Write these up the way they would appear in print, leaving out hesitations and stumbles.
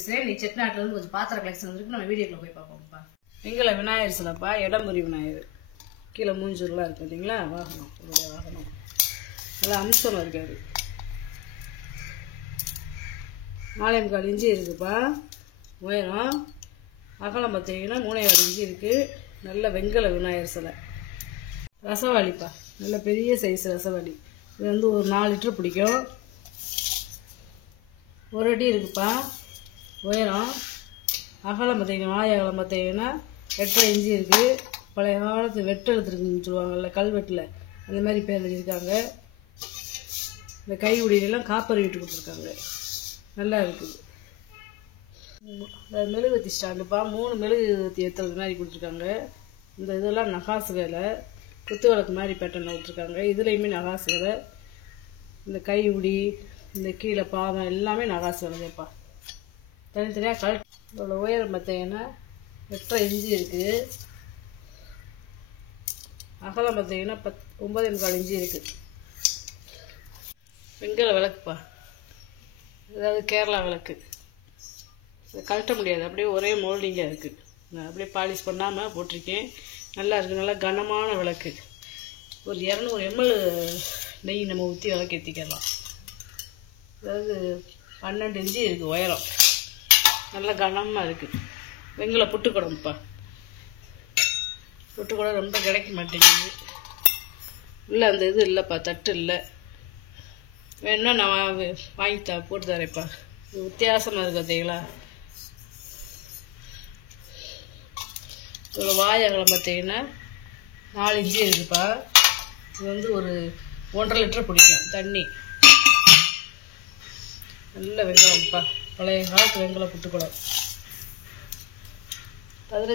பேசுகிறேன். நீ செட்டிநாட்டிலேருந்து கொஞ்சம் பாத்திர கலெக்ஷன் இருக்கு, நம்ம வீடியோக்குள்ள போய் பார்ப்போம்ப்பா. எங்களை விநாயகர் சிலப்பா, இடமுறி விநாயகர், கீழே மூஞ்சூர்லாம் இருக்குது பார்த்தீங்களா, வாகனம், உங்களுடைய வாகனம் நல்லா அம்சமாக இருக்காது. 4.25 இன்ச்சு இருக்குப்பா உயரம். அகலம் பார்த்தீங்கன்னா 3.25 இன்ச்சு இருக்குது. நல்ல வெங்கல விநாயகர் சிலை. ரசவாளிப்பா, நல்ல பெரிய சைஸ் ரசவாளி. இது வந்து ஒரு 4 லிட்டர் பிடிக்கும். 1 அடி இருக்குப்பா உயரம். அகலம் பார்த்தீங்கன்னா வாய் அகலம் பார்த்தீங்கன்னா 8.5 இன்ச்சு இருக்குது. பழைய காலத்து வெட்டெழுத்துருக்குன்னு சொல்லுவாங்கள்ல, கல்வெட்டில் அந்த மாதிரி பேர் எழுதியிருக்காங்க. இந்த கை உடியிலெல்லாம் காப்பர் விட்டு கொடுத்துருக்காங்க, நல்லா இருக்குது. மெழுகுவத்தி ஸ்டாண்டுப்பா, 3 மெழுகுவத்தி ஏற்றுறது மாதிரி கொடுத்துருக்காங்க. இந்த இதெல்லாம் நகாசு வேலை, குத்து விளக்கு மாதிரி பேட்டர்னில் விட்டுருக்காங்க. இதுலேயுமே நகாசு வேலை. இந்த கை உடி, இந்த கீழே பாதம் எல்லாமே நகாசு வேலைப்பா. தனித்தனியாக இதோட உயரம் பார்த்தீங்கன்னா 8.5 இன்ச்சு இருக்குது. அகலம் பார்த்தீங்கன்னா 9.25 இன்ச்சு இருக்குது. வெங்கல விளக்குப்பா, அதாவது கேரளா விளக்கு. இதை கழட்ட முடியாது, அப்படியே ஒரே மோல்டிங்காக இருக்குது. நான் அப்படியே பாலிஷ் பண்ணாமல் போட்டிருக்கேன். நல்லா இருக்குது, நல்லா கனமான விளக்கு. ஒரு 200 ml நெய் நம்ம ஊற்றி விளக்கு ஏற்றிக்கலாம். அதாவது 12 இன்ச்சு இருக்குது உயரம். நல்லா கனமாக இருக்குது. வெங்கல புட்டுக்குடம்ப்பா. புட்டுக்குடம் ரொம்ப கிடைக்க மாட்டேங்குது. இல்லை அந்த இது இல்லைப்பா, தட்டு இல்லை. வேணுன்னா நான் வாங்கி போட்டு தரேன்ப்பா. இது வித்தியாசமாக இருக்குது பார்த்தீங்களா. இதோட வாய் அகலம் பார்த்தீங்கன்னா 4 இன்ச்சு இருக்குப்பா. இது வந்து ஒரு 1.5 லிட்டர் பிடிக்கும் தண்ணி. நல்ல வெங்கலம்ப்பா, பழைய காலத்து வெங்கல புட்டுக்குடம். 15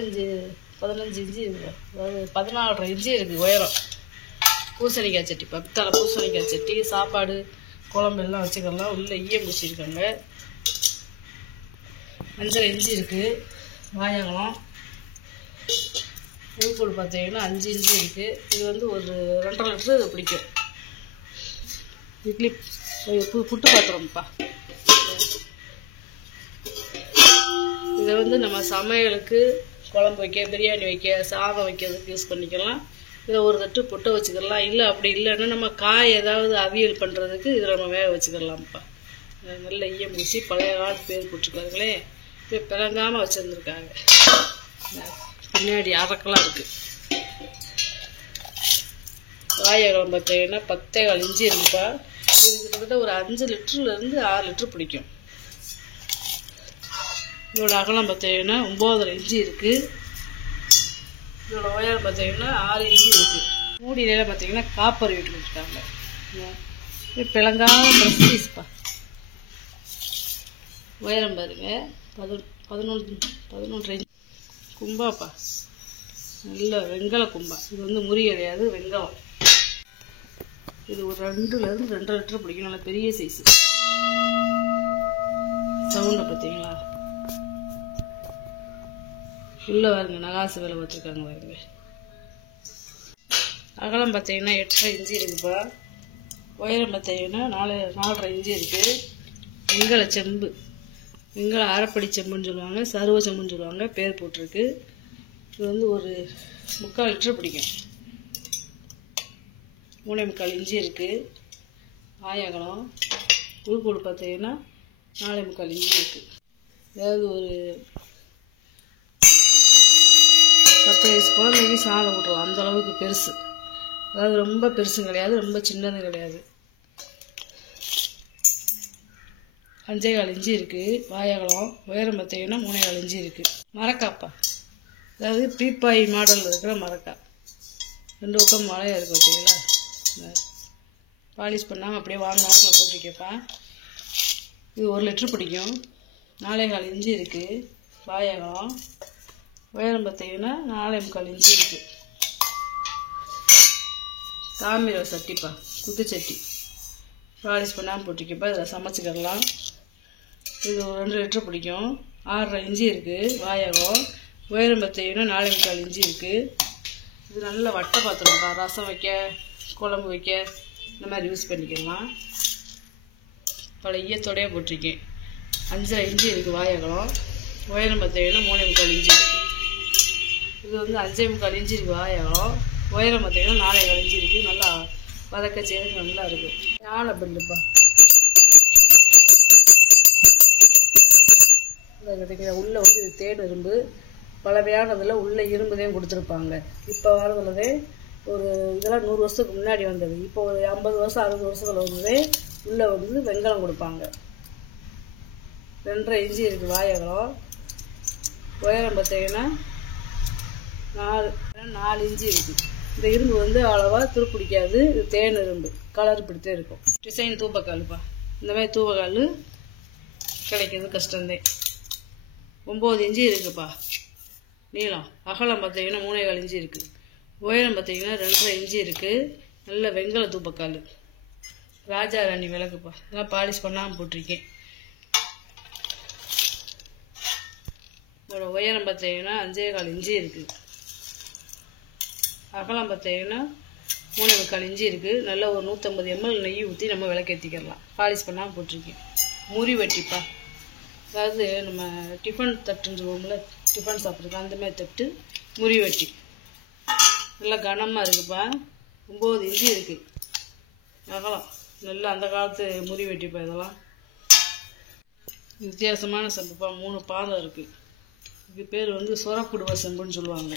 இன்ச்சு இருக்குது, அதாவது 14.5 இன்ச்சு இருக்குது உயரம். பூசணிக்காய் சட்டிப்பா, பித்தளை பூசணிக்காய் சட்டி. சாப்பாடு குழம்பு எல்லாம் வச்சுக்கலாம். உள்ள ஈயம் பூசியிருக்காங்க. 5.5 இன்ச்சு இருக்குது வாயகலம். உள்கூடு பார்த்தீங்கன்னா 5 இன்ச்சு இருக்குது. இது வந்து ஒரு 2.5 லிட்டரு பிடிக்கும். இட்லி புட்டு பாத்திரம்ப்பா. இதை வந்து நம்ம சமையலுக்கு, குழம்பு வைக்க, பிரியாணி வைக்க, சாதம் வைக்கிறதுக்கு யூஸ் பண்ணிக்கலாம். இதில் ஒரு தட்டு புட்டை வச்சுக்கலாம். இல்லை அப்படி இல்லைன்னா நம்ம காய் ஏதாவது அவியல் பண்ணுறதுக்கு இதில் நம்ம வேக வச்சுக்கலாம்ப்பா. நல்ல ஈயம் பூசி பழைய காலத்து பேர் போட்டிருக்காங்களே, இப்போ பிளங்காமல் வச்சுருந்துருக்காங்க. பின்னாடி அரக்கெல்லாம் இருக்குது. வாயகலம் பார்த்தீங்கன்னா 10.25 இன்ச்சு இருக்குப்பா. இது கிட்டத்தட்ட ஒரு 5 லிட்டர்லேருந்து 6 லிட்டர் பிடிக்கும். இதோட அகலம் பார்த்தீங்கன்னா 9.5 இன்ச்சு இருக்குது. இதோட உயரம் பார்த்தீங்கன்னா 6 இன்ச்சு இருக்குது. மூடியில பார்த்தீங்கன்னா காப்பர் வீட்டு கொடுத்துருக்காங்க. பிளங்காத ப்ரெஸ்டீஸ்ப்பா. உயரம் பாருங்க 11.5 இன்ச்சு. கும்பாப்பா, நல்ல வெங்கல கும்பா. இது வந்து முறி கிடையாது, வெங்கலம். இது ஒரு 2லேருந்து 2.5 லிட்டர் பிடிக்கும். நல்ல பெரிய சைஸு. சவுண்டை பார்த்தீங்களா, உள்ளே பாருங்க நகாசு வேலை வச்சுருக்காங்க பாருங்க. அகலம் பார்த்தீங்கன்னா 8.5 இன்ச்சு இருக்குப்பா. உயரம் பார்த்தீங்கன்னா 4.5 இன்ச்சு இருக்குது. வெங்கல செம்பு, வெங்கல அரைப்படி செம்புன்னு சொல்லுவாங்க, சருவ செம்புன்னு சொல்லுவாங்க, பேர் போட்டிருக்கு. இது வந்து ஒரு 3/4 லிட்டர் பிடிக்கும். 3.25 இன்ச்சு இருக்குது வாயகலம். உள்கூடு பார்த்தீங்கன்னா 4.25 இன்ச்சு இருக்குது. அதாவது ஒரு 10 வயசு குழந்தைக்கு சாதம் விட்டுருவோம், அந்த அளவுக்கு பெருசு. அதாவது ரொம்ப பெருசும் கிடையாது, ரொம்ப சின்னதும் கிடையாது. 5.25 இன்ச்சு இருக்குது வாயகலம். உயரம் பார்த்தீங்கன்னா 3.25 இன்ச்சு இருக்குது. மரக்காப்பா, அதாவது பீப்பாய் மாடலில் இருக்கிற மரக்கா. 2 பக்கம் மழையாக இருக்குது பார்த்தீங்களா. பாலிஷ் பண்ணாமல் அப்படியே வாங்கினாக்கில் போட்டிருக்கேப்பா. இது 1 லிட்டர் பிடிக்கும். 4.25 இன்ச்சு இருக்குது வாயகலம். உயரம் பார்த்தீங்கன்னா 4.25 இன்ச்சு இருக்குது. தாமிர சட்டிப்பா, குத்துச்சட்டி. பாலிஷ் பண்ணாமல் போட்டிருக்கப்பா. இதில் சமைச்சிக்கலாம். இது ஒரு 2 லிட்டர் பிடிக்கும். 6.5 இன்ச்சு இருக்குது வாயகம். உயரம் பார்த்தீங்கன்னா 4.25 இன்ச்சு இருக்குது. இது நல்ல வட்டை பாத்திரம்ப்பா. ரசம் வைக்க, குழம்பு வைக்க இந்த மாதிரி யூஸ் பண்ணிக்கலாம். பழைய ஈயத்தோடையே போட்டிருக்கேன். 5 இன்ச்சு இருக்குது வாய் அகலம். உயரம் பார்த்தீங்கன்னா 3.25 இன்ச்சு இருக்குது. இது வந்து 5.25 இன்ச்சு இருக்குது வாய் அகலம். உயரம் பார்த்தீங்கன்னா 4.25 இன்ச்சு இருக்குது. நல்லா வதக்க செய்யறதுக்கு நல்லா இருக்குது. யானை பில்லுப்பா உள்ளே வந்து தேன் இரும்பு பழமையானதில் உள்ளே இரும்புதையும் கொடுத்துருப்பாங்க. இப்போ வரதுலதே ஒரு இதெல்லாம் 100 வருஷத்துக்கு முன்னாடி வந்தது. இப்போ ஒரு 50 வருஷம் 60 வருஷத்தில் வந்ததே உள்ளே வந்து வெண்கலம் கொடுப்பாங்க. 2.5 இன்ச்சு இருக்குது வாய் அகலம். உயரம் பார்த்தீங்கன்னா 4 இன்ச்சு இருக்குது. இந்த இரும்பு வந்து அளவாக துருப்பிடிக்காது. இது தேன் இரும்பு கலர் பிடித்தே இருக்கும். டிசைன் தூப்பக்கால்ப்பா. இந்த மாதிரி தூப்பக்கால் கிடைக்கிறது கஷ்டந்தே. 9 இன்ச்சு இருக்குப்பா நீளம். அகலம் பார்த்தீங்கன்னா 3.25 இன்ச்சு இருக்குது. உயரம் பார்த்தீங்கன்னா 2.5 இன்ச்சு இருக்குது. நல்ல வெண்கல தூப்பக்கால். ராஜா ராணி விளக்குப்பா. இதெல்லாம் பாலிஷ் பண்ணாமல் போட்டிருக்கேன். இதோட உயரம் பார்த்தீங்கன்னா 5.25 இன்ச்சு இருக்குது. அகலம் பார்த்தீங்கன்னா 3.25 இன்ச்சு இருக்குது. நல்லா ஒரு 150 ml நெய் ஊற்றி நம்ம விளக்கேற்றிக்கலாம். பாலிஷ் பண்ணாமல் போட்டிருக்கேன். முறி வெட்டிப்பா. அதாவது நம்ம டிஃபன் தட்டுன்னு சொல்லுவோம்ல, டிஃபன் சாப்பிட்றது அந்த மாதிரி தட்டு முறி வெட்டி. நல்லா கனமாக இருக்குப்பா. 9 இன்ச்சு இருக்குது அகலம். நல்லா அந்த காலத்து முறி வெட்டிப்பா. இதெல்லாம் வித்தியாசமான செம்புப்பா. 3 பாதம் இருக்குது. இதுக்கு பேர் வந்து சொரக்குடுவ செம்புன்னு சொல்லுவாங்க.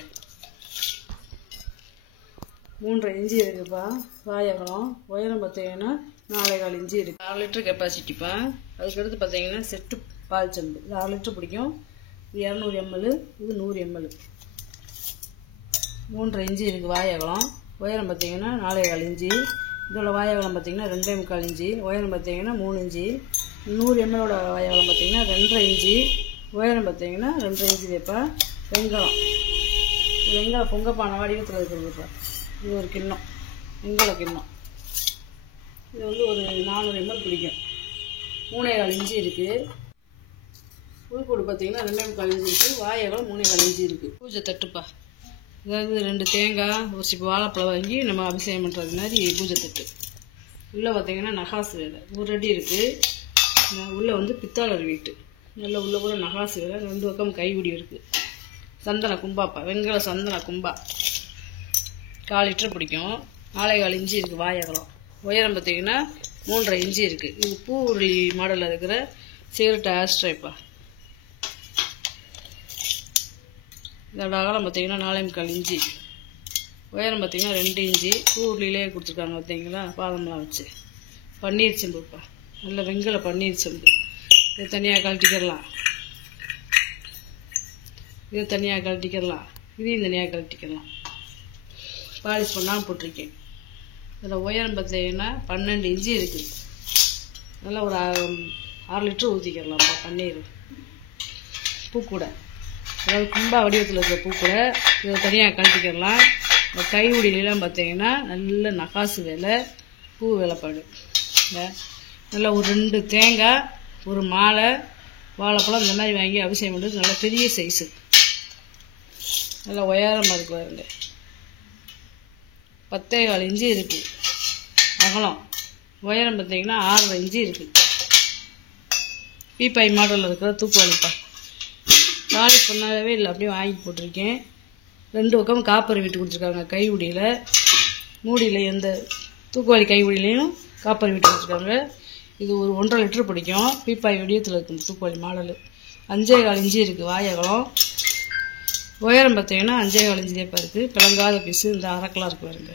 3.5 இன்ச்சு இருக்குப்பா வாய் அகலம். உயரம் பார்த்தீங்கன்னா 4.25 இன்ச்சு இருக்குது. 6 லிட்டர் கெப்பாசிட்டிப்பா. அதுக்கடுத்து பார்த்தீங்கன்னா செட்டு பால் செம்பு. இது 6 லிட்டர் பிடிக்கும். இது 200 ml, இது 100 ml. 3.5 இன்ச்சு இருக்குது வாய் அகலம். உயரம் பார்த்தீங்கன்னா 4.25 இன்ச்சு. இதோட வாய் அகலம் பார்த்தீங்கன்னா 2.25 இன்ச்சு. உயரம் பார்த்தீங்கன்னா 3 இன்ச்சு. 100 ml வாய் அகலம் பார்த்தீங்கன்னா 2.5 இன்ச்சு. உயரம் பார்த்தீங்கன்னா 2.5 இன்ச்சு வைப்பா. வெண்கலம். வெண்கலம் பொங்கப்பானை வடிவத்தில் இருக்கிறதுப்பா. இது ஒரு கிண்ணம், வெண்கல கிண்ணம். இது வந்து ஒரு 400 ml பிடிக்கும். 3.25 இன்ச்சு இருக்குது. உள்கூடு பார்த்தீங்கன்னா 2.25 இன்ச்சு இருக்குது. வாய் அகலம் 3.25 இன்ச்சு இருக்குது. பூஜை தட்டுப்பா. அதாவது 2 தேங்காய் ஒரு சிப்பு வாழைப்பழம் வாங்கி நம்ம அபிஷேகம் பண்ணுறது மாதிரி பூஜை தட்டு. உள்ளே பார்த்தீங்கன்னா நகாசு வேலை 1 அடி இருக்குது. உள்ளே வந்து பித்தாளர் வீட்டு. நல்லா உள்ளே கூட நகாசு வேலை. 2 பக்கம் கைவிடி இருக்குது. சந்தன கும்பாப்பா. வெண்கல சந்தன கும்பா. 4 லிட்டர் பிடிக்கும். 4.25 இன்ச்சு இருக்குது வாய் அகலம். உயரம் பார்த்தீங்கன்னா 3.5 இன்ச்சு இருக்குது. இது பூ உருளி மாடலில் இருக்கிற சிகரெட் ஆஸ்ட்ரைப்பா. இதோட அகலம் பார்த்தீங்கன்னா 4.25 இன்ச்சு. உயரம் பார்த்தீங்கன்னா 2 இன்ச்சு. பூ உருளிலே கொடுத்துருக்காங்க பார்த்தீங்களா, பாதம்லாம் வச்சு. பன்னீர் செம்புப்பா. நல்ல வெண்கல பன்னீர் செம்பு. இது தனியாக கழட்டிக்கிடலாம். இது தனியாக கழட்டிக்கிடலாம். இதையும் தனியாக கழட்டிக்கிடலாம். பாலிஷ் பண்ணாமல் போட்டிருக்கேன். இதில் உயரம் பார்த்தீங்கன்னா 12 இன்ச்சு இருக்குது. நல்லா ஒரு 6 லிட்டர் ஊற்றிக்கிடலாம்ப்பா பன்னீர். பூக்கூடை, அதாவது கும்பா வடிவத்தில் இருக்கிற பூக்கூடை. இதை தனியாக கழட்டிக்கிடலாம். இந்த கைவிடிலாம் பார்த்தீங்கன்னா நல்ல நகாசு வேலை, பூ வேலைப்பாடு. நல்லா ஒரு 2 தேங்காய், ஒரு மாலை, வாழைப்பழம் இந்த மாதிரி வாங்கி அபிஷேகம் பண்ணுறது. நல்லா பெரிய சைஸு, நல்லா உயரமாக இருக்கு பாருங்க. 10.25 இன்ச்சு இருக்குது அகலம். உயரம் பார்த்தீங்கன்னா 6.5 இன்ச்சு இருக்குது. பீப்பாய் மாடலில் இருக்கிற தூக்குவாளிப்பா. பாலிஷ் பண்ணவே இல்லை, அப்படியே வாங்கி போட்டிருக்கேன். 2 பக்கம் காப்பர் விட்டு கொடுத்துருக்காங்க கைவிடியில். மூடியில் எந்த தூக்குவாளி கைவிடியிலையும் காப்பர் விட்டு கொடுத்துருக்காங்க. இது ஒரு 1.5 லிட்டர் பிடிக்கும். பீப்பாய் வடிவத்தில் இருக்குது தூக்குவாளி மாடலு. 5.25 இன்ச்சு இருக்குது வாய் அகலம். உயரம் பார்த்தீங்கன்னா 5.25 இன்ச்சு தேப்பா இருக்குது. பிளங்காத பீஸு. இந்த அரக்கெலாம் இருக்கு பாருங்க.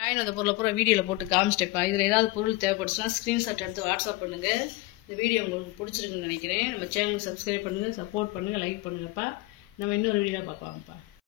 வாங்கின அந்த பொருளை பூரா வீடியோவில் போட்டு காமிச்சிட்டேப்பா. இதில் ஏதாவது பொருள் தேவைப்படுச்சுன்னா ஸ்க்ரீன்ஷாட் எடுத்து வாட்ஸ்அப் பண்ணுங்கள். இந்த வீடியோ உங்களுக்கு பிடிச்சிருக்குன்னு நினைக்கிறேன். நம்ம சேனலுக்கு சப்ஸ்கிரைப் பண்ணுங்கள், சப்போர்ட் பண்ணுங்கள், லைக் பண்ணுங்கப்பா. நம்ம இன்னொரு வீடியோ பார்க்கலாம்ப்பா.